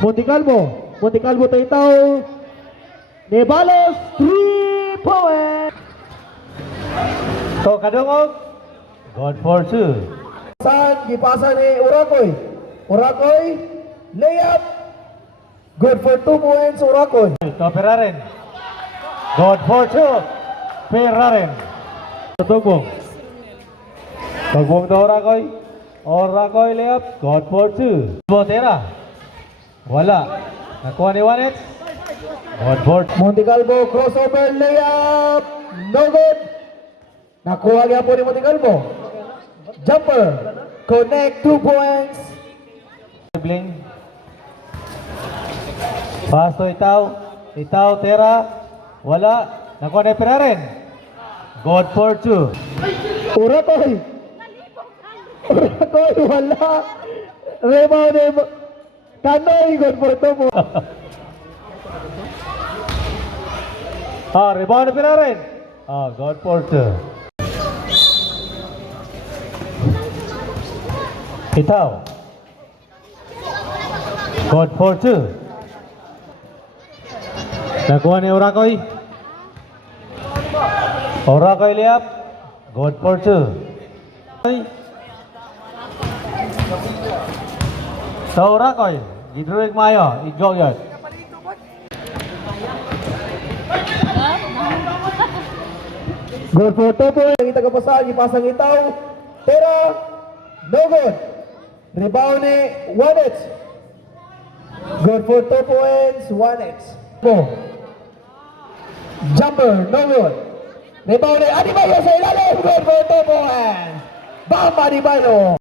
Monte Calvo Taytaw. Nebalos 3 points. So kadungog. God for 2. Gipasa ni Urakoy layup. Good for 2 points Urakoy. Ito Peraren. God for 2. Peraren. Tugbong. Tugbong to Orakoy. Orakoy layup. God for 2. Botera. Wala. Nakuha ni Juanes. God for 2. Monte Calvo crossover layup. No good. Nakuha niya po ni Monte Calvo. Jumper. Connect 2 points. Bling. Pasto Itaw Tera. Wala. Nakuha ni Peraren. God for 2. Urakoy wala. Rebound ni Kanoy. Good for 2 points. Rebound ni Peraren. God for 2. Itaw. God for 2. Nakuha ni Urakoy. Urakoy layup. God for 2. Sa Urakoy. Gidruig mayo. Igok yun. Good for 2 points. Kita kapasal. Ipasang Itaw. Tera. No good. Rebound ni Juanes. Good for 2 points. Juanes. Jumper. No good. Rebound ni Adibayo sa ilalim. Good for 2 points. Bamba Adibayo.